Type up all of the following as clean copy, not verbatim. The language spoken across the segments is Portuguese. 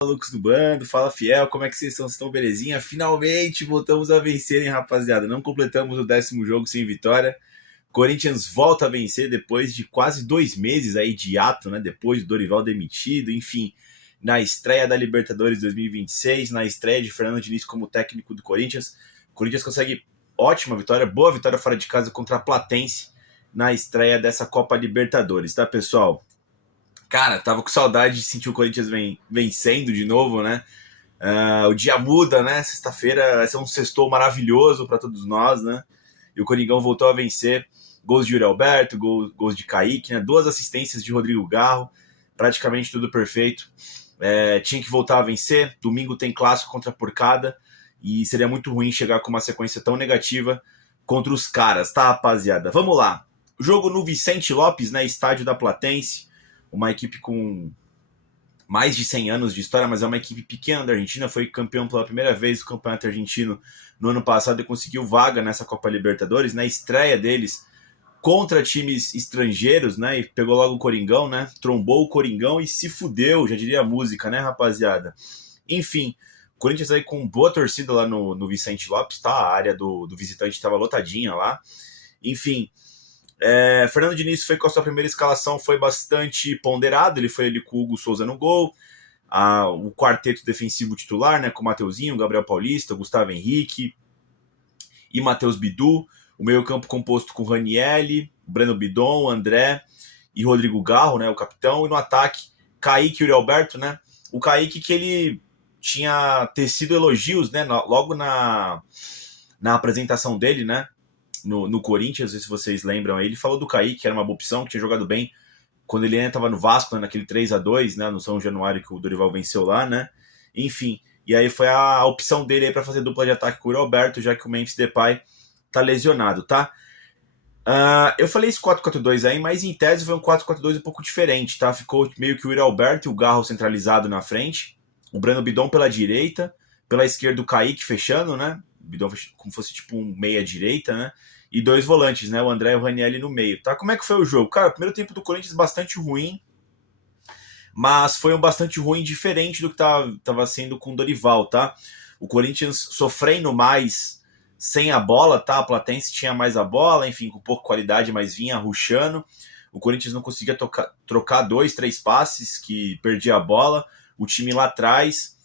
Malucos do bando, fala fiel, como é que vocês estão? Vocês estão belezinha? Finalmente voltamos a vencer, hein, rapaziada? Não completamos o 10º jogo sem vitória. Corinthians volta a vencer depois de quase 2 meses aí de ato, né? Depois do Dorival demitido, enfim, na estreia da Libertadores 2026, na estreia de Fernando Diniz como técnico do Corinthians. O Corinthians consegue ótima vitória, boa vitória fora de casa contra a Platense na estreia dessa Copa Libertadores, tá, pessoal? Cara, tava com saudade de sentir o Corinthians vencendo de novo, né? O dia muda, né? Sexta-feira vai ser um sextou maravilhoso para todos nós, né? E o Coringão voltou a vencer. Gols de Yuri Alberto, gols de Kaique, né? 2 assistências de Rodrigo Garro, praticamente tudo perfeito. Tinha que voltar a vencer. Domingo tem clássico contra a Porcada e seria muito ruim chegar com uma sequência tão negativa contra os caras, tá, rapaziada? Vamos lá. Jogo no Vicente Lopes, né? Estádio da Platense. Uma equipe com mais de 100 anos de história, mas é uma equipe pequena da Argentina, foi campeão pela primeira vez do Campeonato Argentino no ano passado e conseguiu vaga nessa Copa Libertadores, na estreia deles contra times estrangeiros, né, e pegou logo o Coringão, né, trombou o Coringão e se fudeu, já diria a música, né, rapaziada? Enfim, o Corinthians aí com boa torcida lá no Vicente Lopes, tá, a área do visitante estava lotadinha lá, enfim... Fernando Diniz foi com a sua primeira escalação, foi bastante ponderado, ele foi ali com o Hugo Souza no gol, o quarteto defensivo titular, né, com o Mateuzinho, Gabriel Paulista, Gustavo Henrique e Matheus Bidu, o meio campo composto com Ranielli, Breno Bidon, André e Rodrigo Garro, né, o capitão, e no ataque, Kaique e Yuri Alberto, né, o Kaique que ele tinha tecido elogios, né, logo na apresentação dele, né, no Corinthians, não sei se vocês lembram, ele falou do Kaique, que era uma boa opção, que tinha jogado bem quando ele ainda estava no Vasco, né, naquele 3-2, né, no São Januário que o Dorival venceu lá, né, enfim, e aí foi a opção dele aí para fazer dupla de ataque com o Roberto, já que o Memphis Depay tá lesionado, tá? Eu falei esse 4-4-2 aí, mas em tese foi um 4-4-2 um pouco diferente, tá? Ficou meio que o Yuri Alberto e o Garro centralizado na frente, o Breno Bidon pela direita, pela esquerda o Kaique fechando, né, Bidon como fosse tipo um meia-direita, né? E 2 volantes, né? O André e o Ranielli no meio, tá? Como é que foi o jogo? Cara, o primeiro tempo do Corinthians bastante ruim, mas foi um bastante ruim diferente do que tava sendo com o Dorival, tá? O Corinthians sofrendo mais sem a bola, tá? A Platense tinha mais a bola, enfim, com pouca qualidade, mas vinha rushando. O Corinthians não conseguia trocar 2, 3 passes, que perdia a bola. O time lá atrás,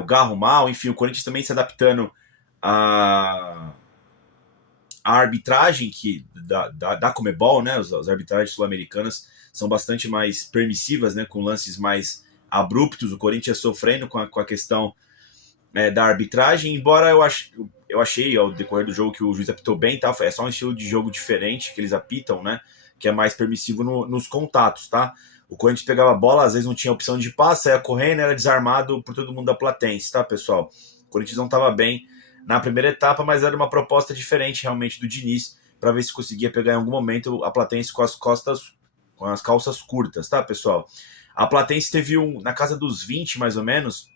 o Garro mal, enfim, o Corinthians também se adaptando a arbitragem da Comebol, né, as arbitragens sul-americanas são bastante mais permissivas, né, com lances mais abruptos, o Corinthians sofrendo com a questão da arbitragem, embora eu achei ao decorrer do jogo que o juiz apitou bem, tá? É só um estilo de jogo diferente que eles apitam, né, que é mais permissivo nos contatos, tá? O Corinthians pegava a bola, às vezes não tinha opção de passe, saia correndo, era desarmado por todo mundo da Platense, tá, pessoal? O Corinthians não estava bem na primeira etapa, mas era uma proposta diferente realmente do Diniz, para ver se conseguia pegar em algum momento a Platense com as calças curtas, tá, pessoal? A Platense teve na casa dos 20, mais ou menos,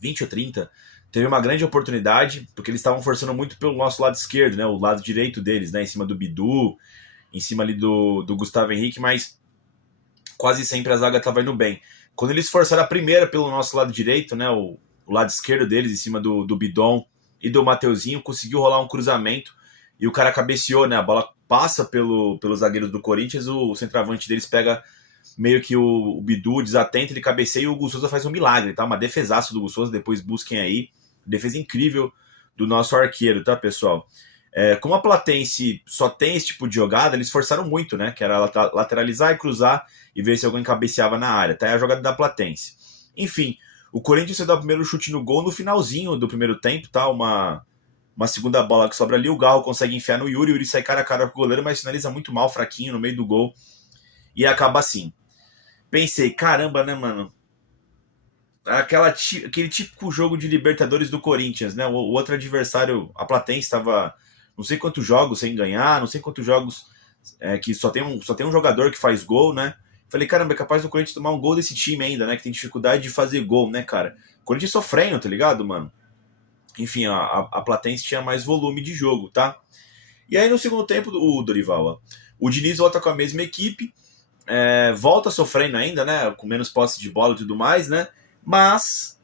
20 ou 30, teve uma grande oportunidade, porque eles estavam forçando muito pelo nosso lado esquerdo, né, o lado direito deles, né, em cima do Bidu, em cima ali do Gustavo Henrique, mas quase sempre a zaga estava indo bem. Quando eles forçaram a primeira pelo nosso lado direito, né, o lado esquerdo deles, em cima do Bidon e do Mateuzinho, conseguiu rolar um cruzamento e o cara cabeceou, né? A bola passa pelos zagueiros do Corinthians, o centroavante deles pega meio que o Bidu desatento, ele cabeceia e o Hugo Souza faz um milagre, tá? Uma defesaço do Hugo Souza, depois busquem aí. Defesa incrível do nosso arqueiro, tá, pessoal? Como a Platense só tem esse tipo de jogada, eles forçaram muito, né? Que era lateralizar e cruzar e ver se alguém cabeceava na área, tá? É a jogada da Platense. Enfim, o Corinthians dá o primeiro chute no gol no finalzinho do primeiro tempo, tá? Uma segunda bola que sobra ali, o Garro consegue enfiar no Yuri, o Yuri sai cara a cara com o goleiro, mas finaliza muito mal, fraquinho, no meio do gol, e acaba assim. Pensei, caramba, né, mano? Aquele típico jogo de Libertadores do Corinthians, né? O outro adversário, a Platense, estava não sei quantos jogos sem ganhar, não sei quantos jogos que só tem um jogador que faz gol, né? Falei, caramba, é capaz do Corinthians tomar um gol desse time ainda, né? Que tem dificuldade de fazer gol, né, cara? O Corinthians sofrendo, tá ligado, mano? Enfim, a Platense tinha mais volume de jogo, tá? E aí no segundo tempo, o Dorival, ó, o Diniz volta com a mesma equipe, volta sofrendo ainda, né? Com menos posse de bola e tudo mais, né? mas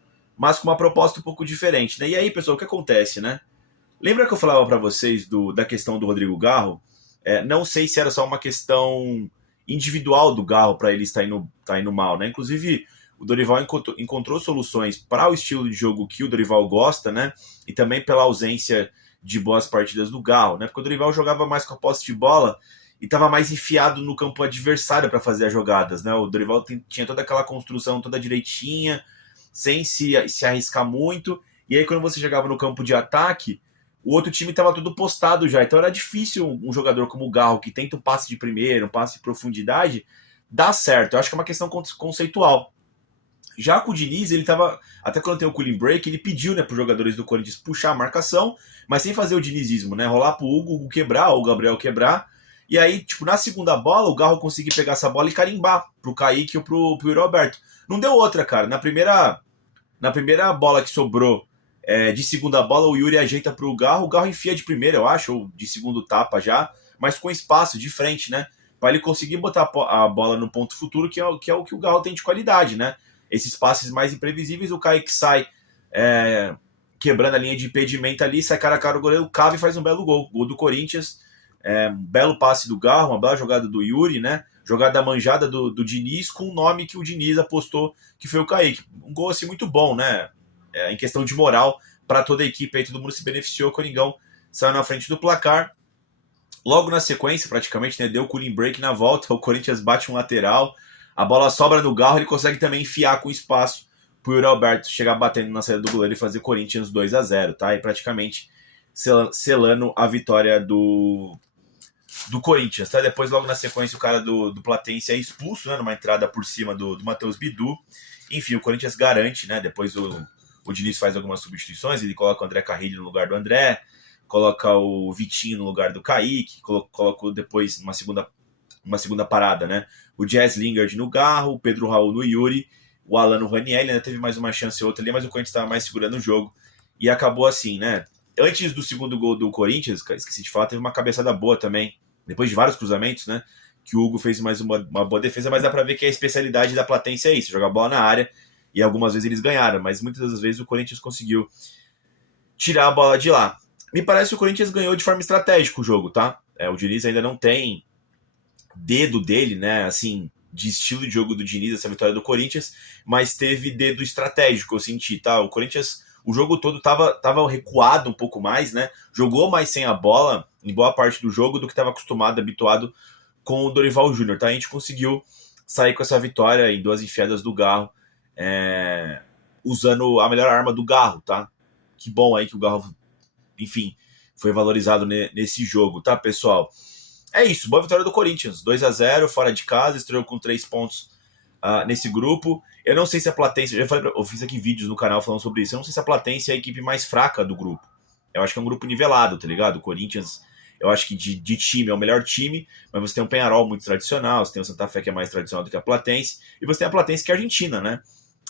com uma proposta um pouco diferente, né? E aí, pessoal, o que acontece, né? Lembra que eu falava para vocês da questão do Rodrigo Garro? Não sei se era só uma questão individual do Garro para ele estar indo mal, né? Inclusive, o Dorival encontrou soluções para o estilo de jogo que o Dorival gosta, né? E também pela ausência de boas partidas do Garro, né? Porque o Dorival jogava mais com a posse de bola e estava mais enfiado no campo adversário para fazer as jogadas, né? O Dorival tinha toda aquela construção toda direitinha, sem se arriscar muito. E aí, quando você chegava no campo de ataque, o outro time estava tudo postado já. Então era difícil um jogador como o Garro, que tenta um passe de primeira, um passe de profundidade, dar certo. Eu acho que é uma questão conceitual. Já com o Diniz, ele tava. Até quando tem o cooling break, ele pediu, né, para os jogadores do Corinthians puxar a marcação, mas sem fazer o dinizismo, né? Rolar pro Hugo, o Hugo quebrar, ou o Gabriel quebrar. E aí, tipo, na segunda bola, o Garro conseguir pegar essa bola e carimbar pro Kaique ou pro Yuri Alberto. Não deu outra, cara. Na primeira bola que sobrou de segunda bola, o Yuri ajeita pro Garro, o Garro enfia de primeira, eu acho, ou de segundo tapa já, mas com espaço de frente, né? Para ele conseguir botar a bola no ponto futuro, que é o que o Garro tem de qualidade, né? Esses passes mais imprevisíveis, o Kaique sai quebrando a linha de impedimento ali, sai cara a cara o goleiro, cava e faz um belo gol. Gol do Corinthians, um belo passe do Garro, uma bela jogada do Yuri, né? Jogada manjada do Diniz com o nome que o Diniz apostou, que foi o Kaique. Um gol assim muito bom, né? Em questão de moral para toda a equipe, aí todo mundo se beneficiou, o Coringão saiu na frente do placar. Logo na sequência, praticamente, né, deu o cooling break na volta, o Corinthians bate um lateral, a bola sobra no Garro, ele consegue também enfiar com espaço pro Yuri Alberto chegar batendo na saída do goleiro e fazer Corinthians 2-0, tá? E praticamente selando a vitória do Corinthians, tá? Depois, logo na sequência, o cara do Platense é expulso, né, numa entrada por cima do Matheus Bidu. Enfim, o Corinthians garante, né? Depois o Diniz faz algumas substituições, ele coloca o André Carrillo no lugar do André, coloca o Vitinho no lugar do Kaique, coloca depois uma segunda parada, né? O Jazz Lingard no Garro, o Pedro Raul no Yuri, o Alan no Raniel, ainda teve mais uma chance ou outra ali, mas o Corinthians estava mais segurando o jogo. E acabou assim, né? Antes do segundo gol do Corinthians, esqueci de falar, teve uma cabeçada boa também, depois de vários cruzamentos, né? Que o Hugo fez mais uma boa defesa, mas dá pra ver que a especialidade da Platense é isso, jogar bola na área, e algumas vezes eles ganharam, mas muitas das vezes o Corinthians conseguiu tirar a bola de lá. Me parece que o Corinthians ganhou de forma estratégica o jogo, tá? O Diniz ainda não tem dedo dele, né, assim, de estilo de jogo do Diniz, essa vitória do Corinthians, mas teve dedo estratégico, eu senti, tá? O Corinthians, o jogo todo tava recuado um pouco mais, né? Jogou mais sem a bola em boa parte do jogo do que estava acostumado, habituado com o Dorival Júnior, tá? A gente conseguiu sair com essa vitória em 2 enfiadas do Garro, usando a melhor arma do Garro, tá? Que bom aí que o Garro, enfim, foi valorizado nesse jogo, tá, pessoal? É isso, boa vitória do Corinthians, 2-0, fora de casa, estreou com 3 pontos nesse grupo. Eu não sei se a Platense, eu fiz aqui vídeos no canal falando sobre isso, eu não sei se a Platense é a equipe mais fraca do grupo. Eu acho que é um grupo nivelado, tá ligado? O Corinthians, eu acho que de time é o melhor time, mas você tem um Peñarol muito tradicional, você tem o Santa Fé que é mais tradicional do que a Platense, e você tem a Platense que é argentina, né?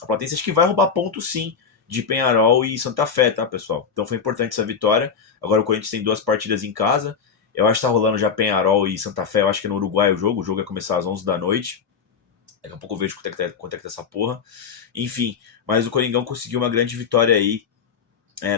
A Platense acho que vai roubar ponto sim de Peñarol e Santa Fé, tá, pessoal? Então foi importante essa vitória. Agora o Corinthians tem 2 partidas em casa. Eu acho que tá rolando já Peñarol e Santa Fé, eu acho que é no Uruguai o jogo vai começar às 11 da noite. Daqui a pouco eu vejo quanto é que tá essa porra. Enfim, mas o Coringão conseguiu uma grande vitória aí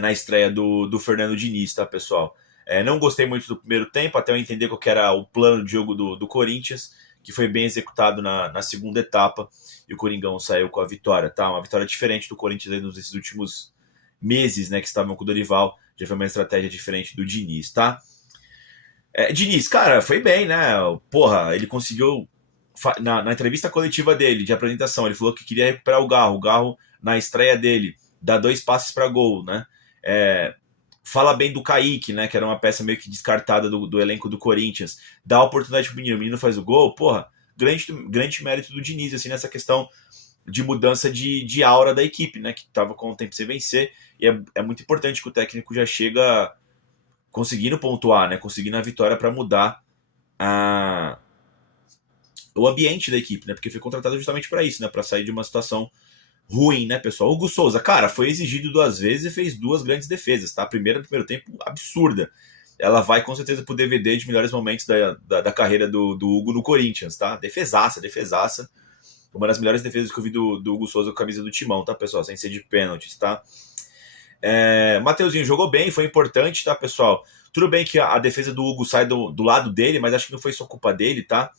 na estreia do Fernando Diniz, tá, pessoal? Não gostei muito do primeiro tempo, até eu entender qual que era o plano de jogo do Corinthians, que foi bem executado na segunda etapa, e o Coringão saiu com a vitória, tá? Uma vitória diferente do Corinthians aí nesses últimos meses, né, que estavam com o Dorival, já foi uma estratégia diferente do Diniz, tá? Diniz, cara, foi bem, né? Porra, ele conseguiu. Na entrevista coletiva dele, de apresentação, ele falou que queria recuperar o Garro. O Garro, na estreia dele, dá 2 passes para gol, né? Fala bem do Kaique, né? Que era uma peça meio que descartada do elenco do Corinthians. Dá a oportunidade pro menino, o menino faz o gol. Porra, grande mérito do Diniz, assim, nessa questão de mudança de aura da equipe, né? Que tava com o tempo sem vencer. E é muito importante que o técnico já chega conseguindo pontuar, né? Conseguindo a vitória para mudar o ambiente da equipe, né? Porque foi contratado justamente para isso, né? Para sair de uma situação ruim, né, pessoal? Hugo Souza, cara, foi exigido 2 vezes e fez 2 grandes defesas, tá? A primeira no primeiro tempo, absurda. Ela vai com certeza pro DVD de melhores momentos da carreira do Hugo no Corinthians, tá? Defesaça. Uma das melhores defesas que eu vi do Hugo Souza com a camisa do Timão, tá, pessoal? Sem ser de pênaltis, tá? Mateuzinho jogou bem, foi importante, tá, pessoal? Tudo bem que a defesa do Hugo sai do lado dele, mas acho que não foi só culpa dele, tá?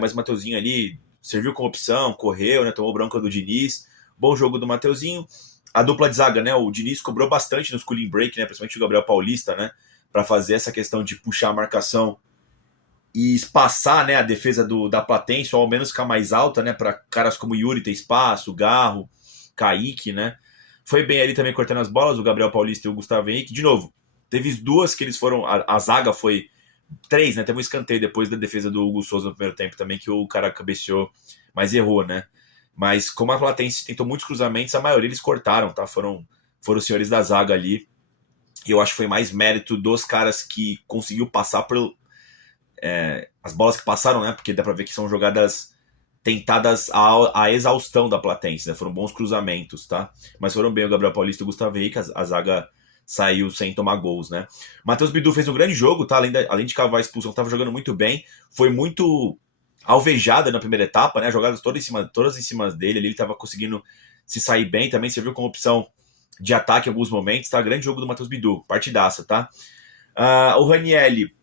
Mas o Mateuzinho ali serviu como opção, correu, né? Tomou bronca do Diniz. Bom jogo do Mateuzinho. A dupla de zaga, né? O Diniz cobrou bastante no cooling break, né? Principalmente o Gabriel Paulista, né? Para fazer essa questão de puxar a marcação e espaçar, né, a defesa da Platense, ou ao menos ficar mais alta, né? Para caras como Yuri ter espaço, Garro, Kaique, né? Foi bem ali também cortando as bolas, o Gabriel Paulista e o Gustavo Henrique. De novo, teve duas que eles foram. A zaga foi. Três, né? Teve um escanteio depois da defesa do Hugo Souza no primeiro tempo também, que o cara cabeceou, mas errou, né? Mas como a Platense tentou muitos cruzamentos, a maioria eles cortaram, tá? Foram os senhores da zaga ali. E eu acho que foi mais mérito dos caras que conseguiu passar por. As bolas que passaram, né? Porque dá pra ver que são jogadas tentadas à exaustão da Platense, né? Foram bons cruzamentos, tá? Mas foram bem o Gabriel Paulista e o Gustavo Henrique, a zaga saiu sem tomar gols, né? Matheus Bidu fez um grande jogo, tá? Além de cavar a expulsão, tava jogando muito bem. Foi muito alvejada na primeira etapa, né? Jogadas todas em cima dele, ele tava conseguindo se sair bem, também serviu como opção de ataque em alguns momentos, tá? Grande jogo do Matheus Bidu, partidaça, tá? O Ranielli,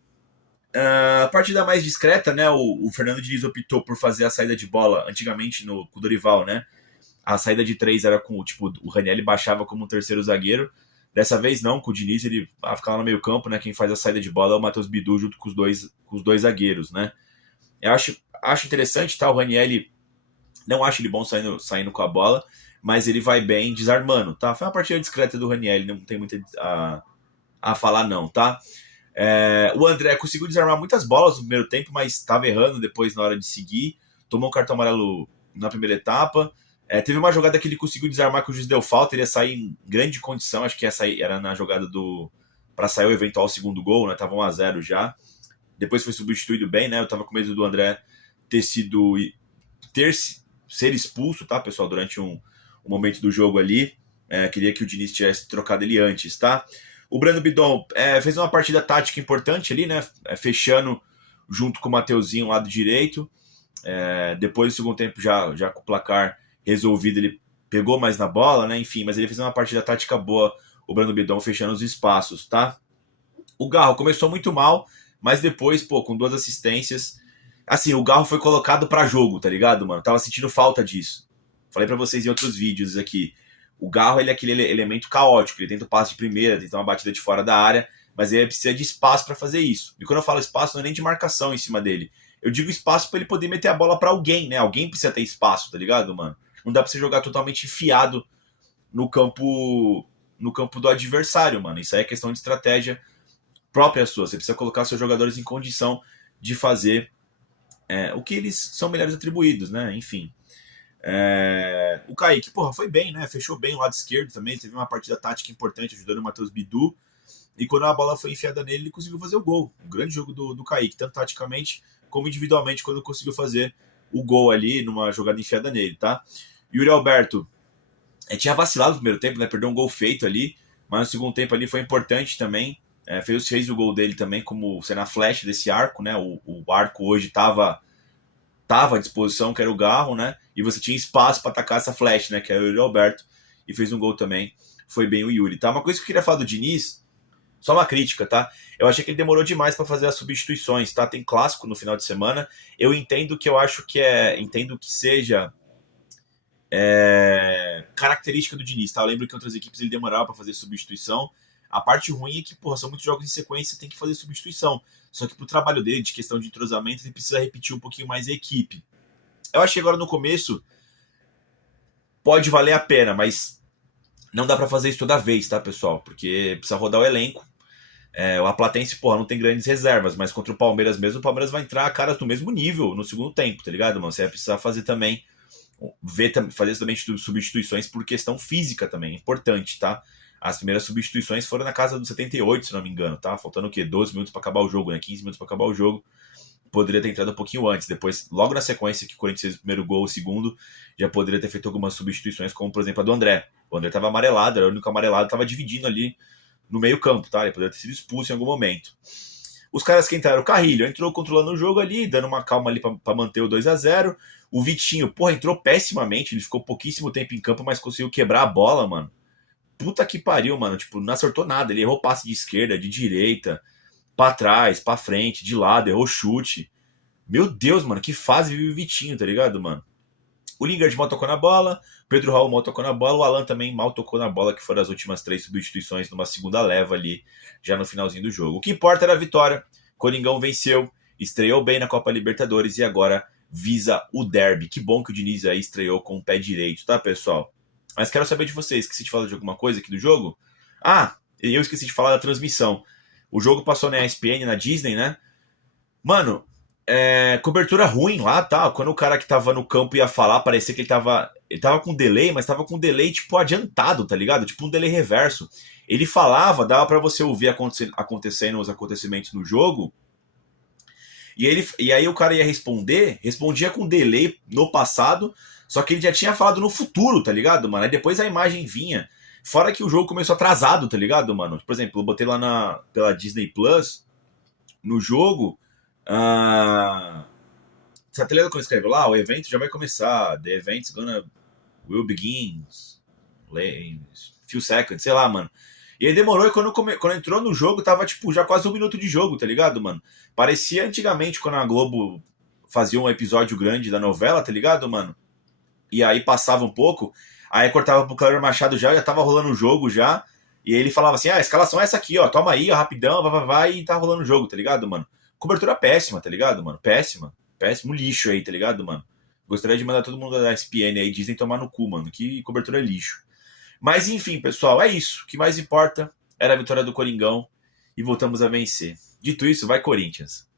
a partida mais discreta, né? O Fernando Diniz optou por fazer a saída de bola antigamente com o Dorival, né? A saída de 3 era com o Ranielli baixava como um terceiro zagueiro. Dessa vez não, com o Diniz ele fica lá no meio campo, né? Quem faz a saída de bola é o Matheus Bidu junto com os dois zagueiros, né? Eu acho interessante, tá? O Ranielli, não acho ele bom saindo com a bola, mas ele vai bem desarmando, tá? Foi uma partida discreta do Ranielli, não tem muito a falar não, tá? O André conseguiu desarmar muitas bolas no primeiro tempo, mas estava errando depois na hora de seguir. Tomou um cartão amarelo na primeira etapa. Teve uma jogada que ele conseguiu desarmar que o juiz deu falta, ele ia sair em grande condição, acho que essa aí era na jogada para sair o eventual segundo gol, né? Tava 1-0 já. Depois foi substituído bem, né? Eu tava com medo do André ser expulso, tá, pessoal, durante um momento do jogo ali. Queria que o Diniz tivesse trocado ele antes, tá? O Breno Bidon fez uma partida tática importante ali, né? Fechando junto com o Mateuzinho, lado direito. Depois do segundo tempo, já com o placar resolvido, ele pegou mais na bola, né? Enfim, mas ele fez uma partida tática boa, o Breno Bidon fechando os espaços, tá? O Garro começou muito mal, mas depois, com 2 assistências. Assim, o Garro foi colocado pra jogo, tá ligado, mano? Tava sentindo falta disso. Falei pra vocês em outros vídeos aqui. O Garro, ele é aquele elemento caótico, ele tenta o passe de primeira, tenta uma batida de fora da área, mas ele precisa de espaço para fazer isso. E quando eu falo espaço, não é nem de marcação em cima dele. Eu digo espaço para ele poder meter a bola para alguém, né? Alguém precisa ter espaço, tá ligado, mano? Não dá pra você jogar totalmente enfiado no campo do adversário, mano. Isso aí é questão de estratégia própria sua. Você precisa colocar seus jogadores em condição de fazer o que eles são melhores atribuídos, né? Enfim. O Kaique, foi bem, né? Fechou bem o lado esquerdo também. Teve uma partida tática importante ajudando o Matheus Bidu. E quando a bola foi enfiada nele, ele conseguiu fazer o gol. Um grande jogo do Kaique, tanto taticamente como individualmente, quando conseguiu fazer o gol ali numa jogada enfiada nele, tá? Yuri Alberto tinha vacilado no primeiro tempo, né? Perdeu um gol feito ali, mas no segundo tempo ali foi importante também. Fez o gol dele também, como sendo a flash desse arco, né? O arco hoje estava à disposição, que era o Garro, né? E você tinha espaço para atacar essa flash, né? Que era o Yuri Alberto. E fez um gol também. Foi bem o Yuri, tá? Uma coisa que eu queria falar do Diniz, só uma crítica, tá? Eu achei que ele demorou demais para fazer as substituições, tá? Tem clássico no final de semana. Eu entendo que entendo que seja característica do Diniz, tá? Eu lembro que em outras equipes ele demorava para fazer substituição. A parte ruim é que, são muitos jogos em sequência, tem que fazer substituição. Só que pro trabalho dele, de questão de entrosamento, ele precisa repetir um pouquinho mais a equipe. Eu achei agora no começo pode valer a pena, mas não dá para fazer isso toda vez, tá, pessoal? Porque precisa rodar o elenco. O Platense, não tem grandes reservas, mas contra o Palmeiras mesmo, o Palmeiras vai entrar caras do mesmo nível no segundo tempo, tá ligado, mano? Você vai precisar fazer também, fazer também substituições por questão física também, importante, tá? As primeiras substituições foram na casa dos 78, se não me engano, tá? Faltando o quê? 12 minutos para acabar o jogo, né? 15 minutos para acabar o jogo. Poderia ter entrado um pouquinho antes. Depois, logo na sequência que o Corinthians fez o primeiro gol, o segundo, já poderia ter feito algumas substituições, como por exemplo a do André. O André estava amarelado, era o único amarelado, estava dividindo ali no meio campo, tá? Ele poderia ter sido expulso em algum momento. Os caras que entraram, o Carrilho entrou controlando o jogo ali, dando uma calma ali pra manter o 2-0. O Vitinho, porra, entrou pessimamente, ele ficou pouquíssimo tempo em campo, mas conseguiu quebrar a bola, mano. Puta que pariu, mano. Tipo, não acertou nada. Ele errou passe de esquerda, de direita, pra trás, pra frente, de lado, errou chute. Meu Deus, mano, que fase vive o Vitinho, tá ligado, mano? O Lingard mal tocou na bola, o Pedro Raul mal tocou na bola, o Alan também mal tocou na bola, que foram as últimas 3 substituições numa segunda leva ali, já no finalzinho do jogo. O que importa era a vitória. Coringão venceu, estreou bem na Copa Libertadores e agora visa o derby. Que bom que o Diniz aí estreou com o pé direito, tá, pessoal? Mas quero saber de vocês, esqueci de falar de alguma coisa aqui do jogo? Ah, eu esqueci de falar da transmissão. O jogo passou na ESPN, na Disney, né? Mano, cobertura ruim lá, tá? Quando o cara que tava no campo ia falar, parecia que ele tava com delay, mas tava com delay, tipo, adiantado, tá ligado? Tipo um delay reverso. Ele falava, dava pra você ouvir acontecendo os acontecimentos no jogo, e aí o cara ia respondia com delay no passado, só que ele já tinha falado no futuro, tá ligado, mano? Aí depois a imagem vinha. Fora que o jogo começou atrasado, tá ligado, mano? Por exemplo, eu botei lá pela Disney Plus, no jogo, você tá ligado quando escreve lá? O evento já vai começar. The event's will begin. Few seconds, sei lá, mano. E aí demorou, e quando entrou no jogo, tava, tipo, já quase 1 minuto de jogo, tá ligado, mano? Parecia antigamente quando a Globo fazia um episódio grande da novela, tá ligado, mano? E aí passava um pouco, aí cortava pro Cléber Machado já tava rolando o jogo já, e aí ele falava assim, a escalação é essa aqui, ó, toma aí, ó, rapidão, vai, e tá rolando o jogo, tá ligado, mano? Cobertura péssima, tá ligado, mano? Péssimo lixo aí, tá ligado, mano? Gostaria de mandar todo mundo da ESPN aí, Disney tomar no cu, mano, que cobertura é lixo. Mas enfim, pessoal, é isso. O que mais importa era a vitória do Coringão e voltamos a vencer. Dito isso, vai Corinthians.